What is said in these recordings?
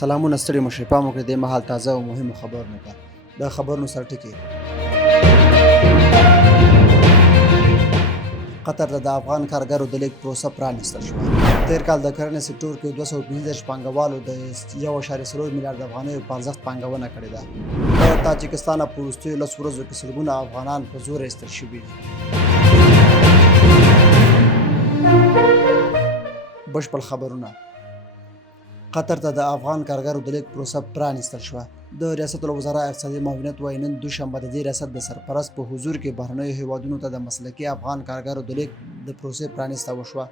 سلامونه ستړي مشري پام وکړئ دې مهال تازه او مهمو خبرونو ته د خبرونو سرټکي قطر ته د افغان کارګرو د لیږد پروسه پرانیستل شوه. تېر کال د کرنې سکتور کې 215 پانګوالو د 1.4 میلیارډ افغانیو په ارزښت پانګونه کړې ده. د تاجکستان په وروستیو 10 ورځو کې سلګونه افغانان په زور ایستل شوي دي. بشپړ خبرونه. قطر ته د افغان کارګرو د لیږد پروسه پرانیستل شوه. د ریاست الوزرا اقتصادي معاونیت وایي نن دوشنبه د دې ریاست د سرپرست په حضور کې بهرنیو هیوادونو ته د مسلکي افغان کارګرو د لیږد د پروسې پرانیسته وشوه.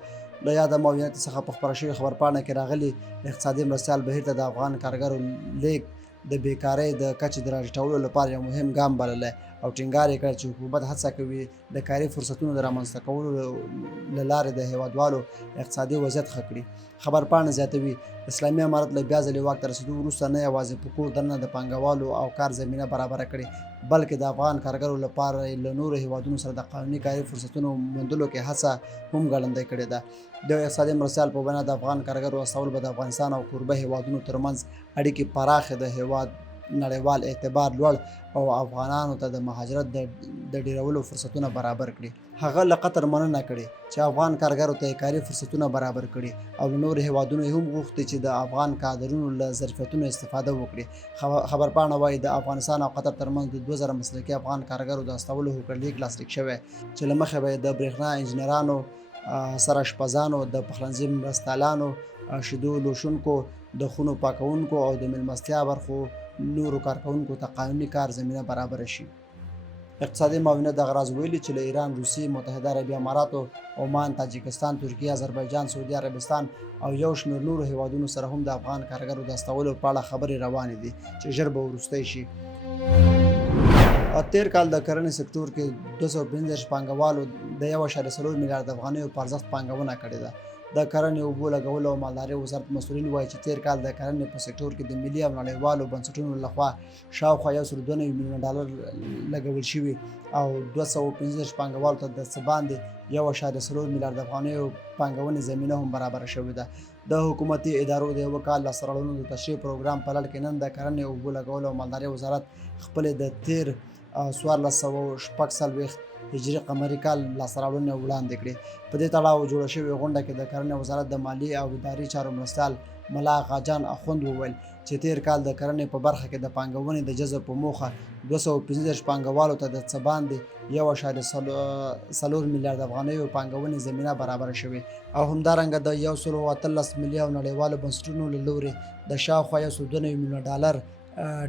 له یاده معاونیت څخه په خپره شوې خبرپاڼه کې راغلي اقتصادي مرستیال بهیر ته د افغان کارګرو لیږد د بیکارۍ د کچې د راټیټولو لپاره یو مهم ګام بللی او ټینګار یې کړی چې حکومت هڅه کوي د کاري فرصتونو د رامنځته کولو له لارې د هیوادوالو اقتصادي وضعیت ښه کړي. خبرپاڼه زیاتوي اسلامي امارت له بیا ځلې واک ته رسېدو وروسته نه یوازې په کور دننه د پانګوالو او کار زمینه برابره کړې بلکې د افغان کارګرو لپاره له نورو هیوادونو سره د قانوني کاري فرصتونو موندلو کې هڅه هم ګړندۍ کړې ده. د اقتصادي مرستیال په بنا د افغان کارګرو استول به د افغانستان او کوربه هیوادونو ترمنځ اړیکې پراخې د هیواد نړیوال اعتبار لوړ او افغانانو ته د مهاجرت د ډیرولو فرصتونه برابر کړي. هغه له قطر مننه کړې چې افغان کارګرو ته کاري فرصتونه برابر کړي او له نورو هیوادونو هم غوښتي چې د افغان کادرونو له ظرفیتونو استفاده وکړي. خبرپاڼه وایي د افغانستان او قطر ترمنځ د 2000 مسلکي افغان کارګرو د استولو هوکړلیک لاسلیک شوی چې له مخې به د برېښنا انجینرانو، سراشپزانو، د پخلنځي مرستیالانو، شیدو لوشونکو، د خونو پاکونکو او د میلمستیا برخو نورو کارکوونکو ته قانوني کار زمینه برابره شي. اقتصادي معاونیت دغه راز ویلي چې له ایران، روسیې، متحده عربي اماراتو، عمان، تاجکستان، ترکیه، آذربایجان، سعودي عربستان او یو شمېر نورو هیوادونو سره هم د افغان کارګرو د استولو په اړه خبرې روانې دي چې ژر به وروستی شي. تېر کال د کرنې سکتور کې 215 پانګوالو د 1.4 میلیارډ افغانیو په ارزښت پانګونه کړې ده. د کرنې، اوبو لګولو او مالدارۍ وزارت مسؤلین وایي چې تېر کال د کرنې په سکتور کې د ملي او نړیوالو بنسټونو لخوا شاوخوا 1.2 میلیونه ډالر لګول شوي او 215 پانګوالو ته د څه باندې 1.4 میلیارډ افغانیو پانګونې زمینه هم برابره شوې ده. د حکومتي ادارو د یوه کال لاسته راوړنو د تشریح پروګرام په لړ کې نن د کرنې، اوبو لګولو او مالدارۍ وزارت خپلې د تېر 1446 هجري قمري کال لاسته راوړنې وړاندې کړې. په دې تړاو جوړه شوې غونډه کې د کرنې وزارت د مالي او اداري چارو مرستیال ملا غاجان اخوند وویل چې تېر کال د کرنې په برخه کې د پانګونې د جذب په موخه 215 پانګوالو ته د څه باندې 1.4 میلیارډ افغانیو پانګونې زمینه برابره شوې او همدارنګه د 113 میلیون نړیوالو بنسټونو له لوري د شاوخوا 1.2 میلیونه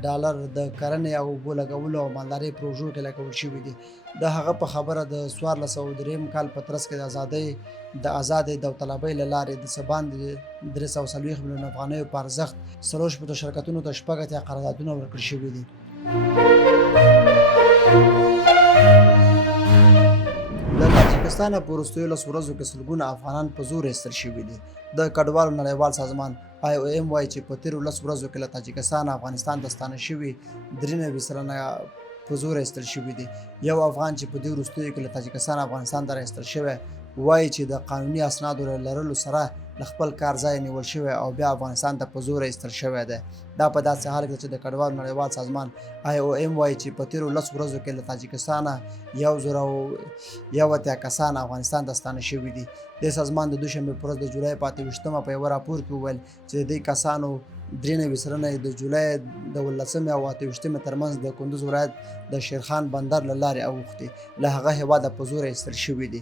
ډالر د کرنې او اوبو لګولو او مالدارۍ پروژو کې لګول شوي دي. د هغه په خبره د 1403 کال په ترڅ کې د آزادې داوطلبۍ له لارې د څه باندې 340 میلیون افغانیو په ارزښت 40 شرکتونو ته 8 قراردادونه ورکړل شوي دي. د تاجکستان په وروستیو 10 ورځو کې سلګونه افغانان په زور ایستل شوي دي. د کډوالو نړیوال سازمان IOM وایي چې په تېرو 10 ورځو کې له تاجکستان افغانستان ته ستانه شوي 93 سلنه په زور ایستل شوي دي. یو افغان چې په دې وروستیو کې له تاجکستان افغانستان ته راایستل شوی وایي چې د قانوني اسنادو لرلو سره له خپل کار ځای نیول شوی او بیا افغانستان ته په زور ایستل شوی دی. دا په داسې حال کې چې د کډوالو نړیوال سازمان IOM وایي چې په تېرو 10 ورځو کې له تاجکستانه 1080 کسان افغانستان ته ستانه شوي دي. د سازمان د دوشنبې په ورځ د جولای په 28 په یوه راپور کې وویل چې د دې کسانو 93 سلنه د جولای د 18 او 28 ترمنځ د کندوز ولایت د شیرخان بندر له لارې اوښتي له هغه هېواده په زور ایستل شوي دي.